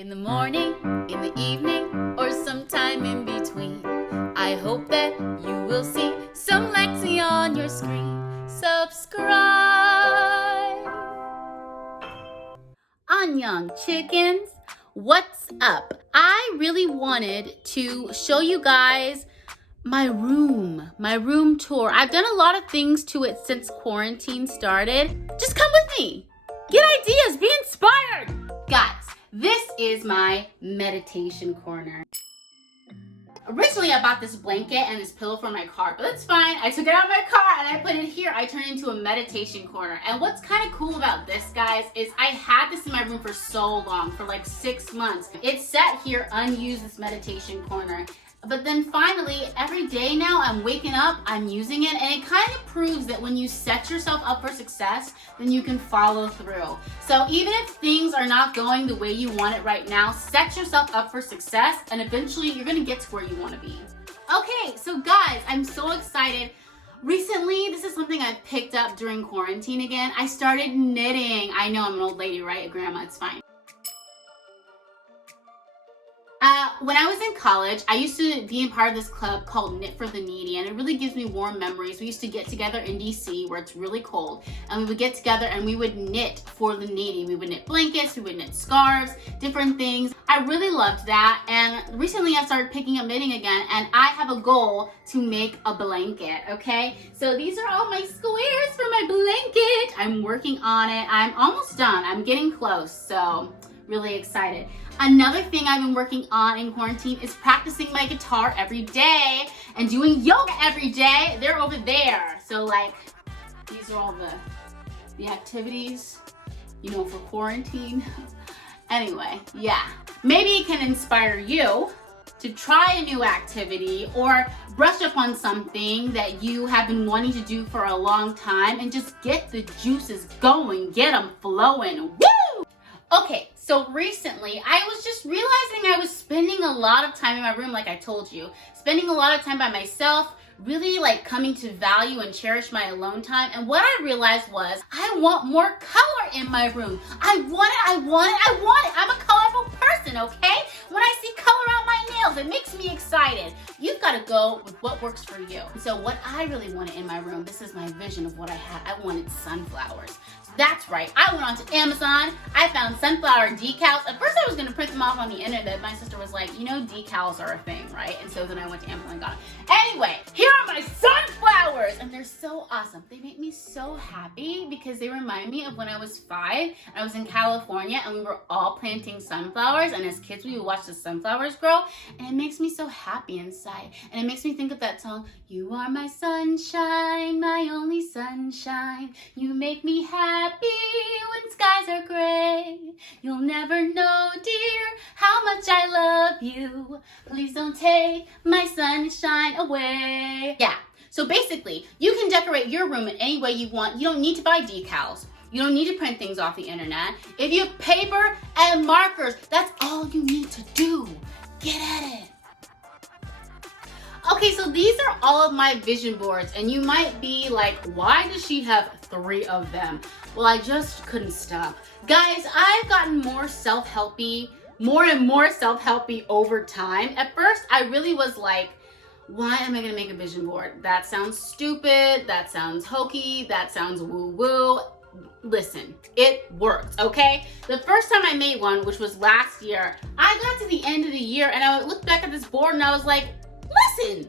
In the morning, in the evening, or sometime in between, I hope that you will see some Lexi on your screen. Subscribe! Annyeong chickens, what's up? I really wanted to show you guys my room tour. I've done a lot of things to it since quarantine started. Just come with me. Get ideas, be inspired. Guys, this is my meditation corner. Originally, I bought this blanket and this pillow for my car, but that's fine. I took it out of my car and I put it here. I turned it into a meditation corner. And what's kind of cool about this, guys, is I had this in my room for so long, for like 6 months. It sat here unused, this meditation corner. But then finally, every day now, I'm waking up, I'm using it, and it kind of proves that when you set yourself up for success, then you can follow through. So even if things are not going the way you want it right now, set yourself up for success, and eventually you're gonna get to where you wanna be. Okay, so guys, I'm so excited. Recently, this is something I picked up during quarantine again. I started knitting. I know I'm an old lady, right? A grandma, it's fine. When I was in college, I used to be a part of this club called Knit for the Needy, and it really gives me warm memories. We used to get together in DC where it's really cold, and we would get together and we would knit for the needy. We would knit blankets, we would knit scarves, different things. I really loved that, and recently I started picking up knitting again, and I have a goal to make a blanket, okay? So these are all my squares for my blanket. I'm working on it. I'm almost done. I'm getting close, so really excited. Another thing I've been working on in quarantine is practicing my guitar every day and doing yoga every day. They're over there. So like, these are all the activities, you know, for quarantine. Anyway, yeah. Maybe it can inspire you to try a new activity or brush up on something that you have been wanting to do for a long time and just get the juices going, get them flowing. Woo! Okay, so recently I was just realizing I was spending a lot of time in my room, like I told you, spending a lot of time by myself, really like coming to value and cherish my alone time. And what I realized was I want more color in my room. I want it. I'm a colorful person, okay? When I see color on my nails, it makes me excited. You've got to go with what works for you. So what I really wanted in my room, this is my vision of what I had. I wanted sunflowers. That's right, I went onto Amazon, I found sunflower decals. At first I was gonna print them off on the internet. My sister was like, you know, decals are a thing, right? And so then I went to Amazon and got them. Anyway, here are my sunflowers, and they're so awesome. They make me so happy because they remind me of when I was 5 and I was in California and we were all planting sunflowers, and as kids we would watch the sunflowers grow, and it makes me so happy inside. And it makes me think of that song, you are my sunshine, my only sunshine. You make me happy when skies are gray. You'll never know, dear, how much I love you. Please don't take my sunshine away. Yeah, so basically, you can decorate your room in any way you want. You don't need to buy decals. You don't need to print things off the internet. If you have paper and markers, that's all you need to do. Get at it. Okay, so these are all of my vision boards, and you might be like, why does she have 3 of them? Well, I just couldn't stop. Guys, I've gotten more and more self-helpy over time. At first, I really was like, why am I gonna make a vision board? That sounds stupid, that sounds hokey, that sounds woo-woo. Listen, it worked, okay? The first time I made one, which was last year, I got to the end of the year and I would look back at this board and I was like, listen,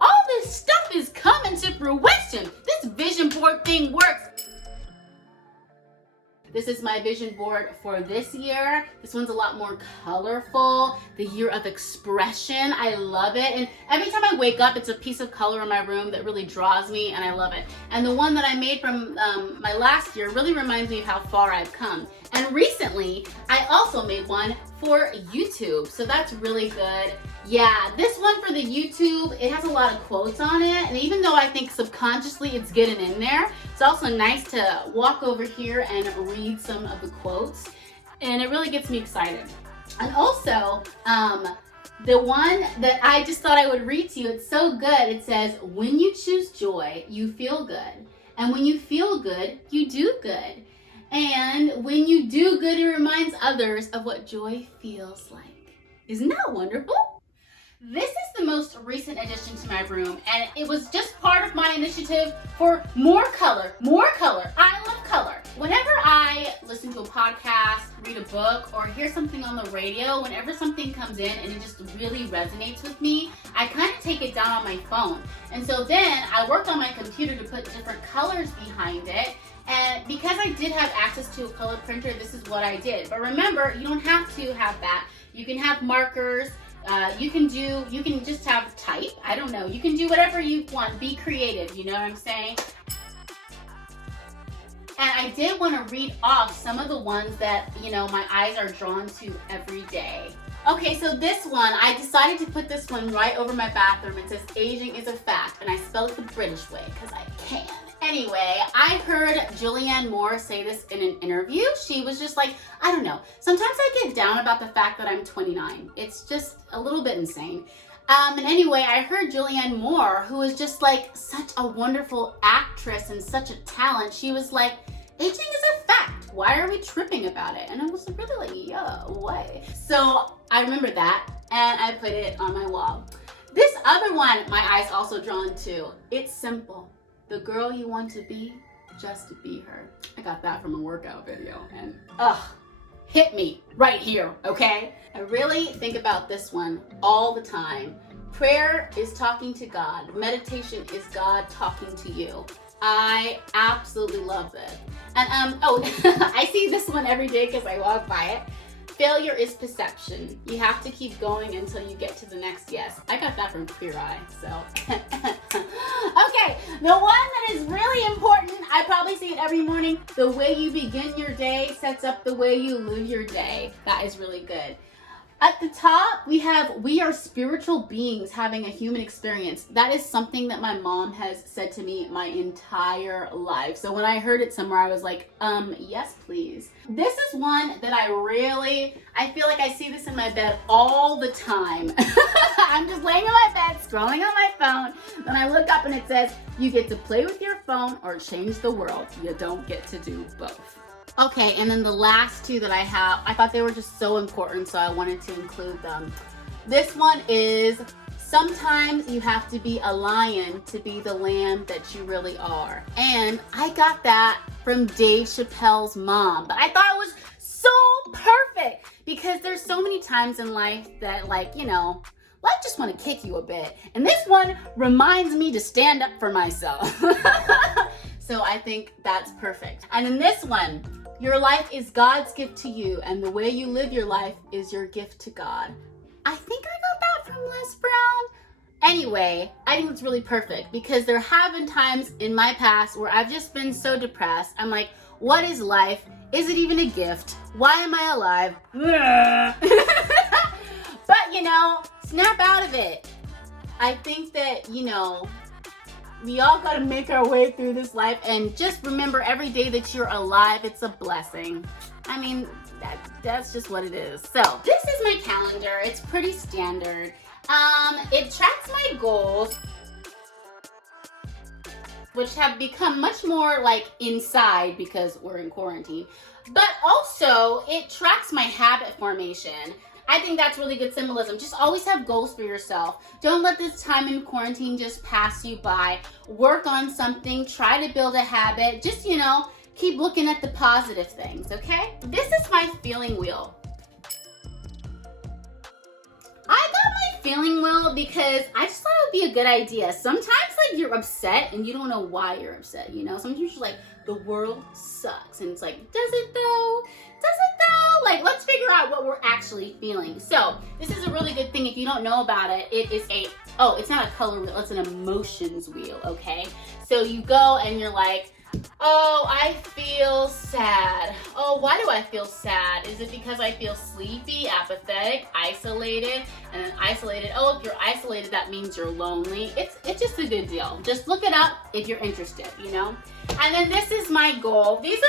all this stuff is coming to fruition. This vision board thing works. This is my vision board for this year. This one's a lot more colorful. The year of expression. I love it. And every time I wake up, it's a piece of color in my room that really draws me, and I love it. And the one that I made from my last year really reminds me of how far I've come. And recently, I also made one for YouTube. So that's really good. Yeah, this one for the YouTube, it has a lot of quotes on it. And even though I think subconsciously it's getting in there, it's also nice to walk over here and read some of the quotes. And it really gets me excited. And also, the one that I just thought I would read to you, it's so good. It says, when you choose joy, you feel good. And when you feel good, you do good. And when you do good, it reminds others of what joy feels like. Isn't that wonderful? This is the most recent addition to my room, and it was just part of my initiative for more color, more color. I love color. Whenever I listen to a podcast, read a book, or hear something on the radio, whenever something comes in and it just really resonates with me, I kind of take it down on my phone. And so then I worked on my computer to put different colors behind it. And because I did have access to a color printer, this is what I did. But remember, you don't have to have that. You can have markers. You can just have type. I don't know. You can do whatever you want. Be creative. You know what I'm saying? And I did want to read off some of the ones that, my eyes are drawn to every day. Okay, so this one, I decided to put this one right over my bathroom. It says, aging is a fact, and I spell it the British way, because I can. Anyway, I heard Julianne Moore say this in an interview. She was just like, I don't know. Sometimes I get down about the fact that I'm 29. It's just a little bit insane. And anyway, I heard Julianne Moore, who is just like such a wonderful actress and such a talent. She was like, aging is a fact. Why are we tripping about it? And I was really like, yeah, what? So I remember that, and I put it on my wall. This other one, my eyes also drawn to. It's simple. The girl you want to be, just to be her. I got that from a workout video, and hit me right here, okay? I really think about this one all the time. Prayer is talking to God. Meditation is God talking to you. I absolutely love this. And I see this one every day because I walk by it. Failure is perception. You have to keep going until you get to the next yes. I got that from Queer Eye, so. Okay, the one that is really important, I probably see it every morning. The way you begin your day sets up the way you live your day. That is really good. At the top, we are spiritual beings having a human experience. That is something that my mom has said to me my entire life. So when I heard it somewhere, I was like, yes, please. This is one that I feel like I see this in my bed all the time. I'm just laying in my bed, scrolling on my phone. Then I look up and it says, you get to play with your phone or change the world. You don't get to do both. Okay, and then the last two that I have, I thought they were just so important, so I wanted to include them. This one is, sometimes you have to be a lion to be the lamb that you really are. And I got that from Dave Chappelle's mom, but I thought it was so perfect because there's so many times in life that life just want to kick you a bit. And this one reminds me to stand up for myself. So I think that's perfect. And in this one, your life is God's gift to you, and the way you live your life is your gift to God. I think I got that from Les Brown. Anyway, I think it's really perfect because there have been times in my past where I've just been so depressed. I'm like, what is life? Is it even a gift? Why am I alive? But snap out of it. I think that, we all got to make our way through this life, and just remember every day that you're alive, it's a blessing. I mean, that's just what it is. So this is my calendar. It's pretty standard. It tracks my goals, which have become much more like inside because we're in quarantine, but also it tracks my habit formation. I think that's really good symbolism. Just always have goals for yourself. Don't let this time in quarantine just pass you by. Work on something. Try to build a habit. Just, keep looking at the positive things, okay? This is my feeling wheel. I got my feeling wheel because I just thought it would be a good idea. Sometimes, you're upset and you don't know why you're upset, Sometimes you're just like, the world sucks. And it's like, does it though? Does it though? Let's figure out what we're actually feeling. So this is a really good thing. If you don't know about it, it is it's not a color wheel, it's an emotions wheel, okay? So you go and you're like, oh, I feel sad. Oh, why do I feel sad? Is it because I feel sleepy, apathetic, isolated? And then isolated, if you're isolated, that means you're lonely. It's just a good deal. Just look it up if you're interested, And then this is my goal. This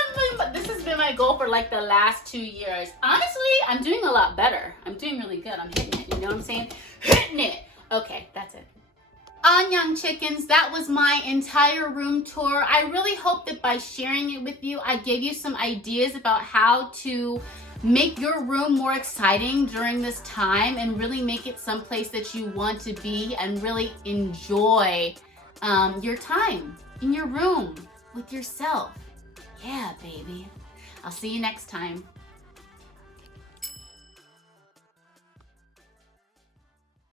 has been my goal for the last 2 years. Honestly, I'm doing a lot better. I'm doing really good. I'm hitting it, you know what I'm saying? Hitting it. Okay, that's it. on, young chickens, that was my entire room tour. I really hope that by sharing it with you, I gave you some ideas about how to make your room more exciting during this time and really make it someplace that you want to be and really enjoy your time in your room with yourself. Yeah, baby. I'll see you next time.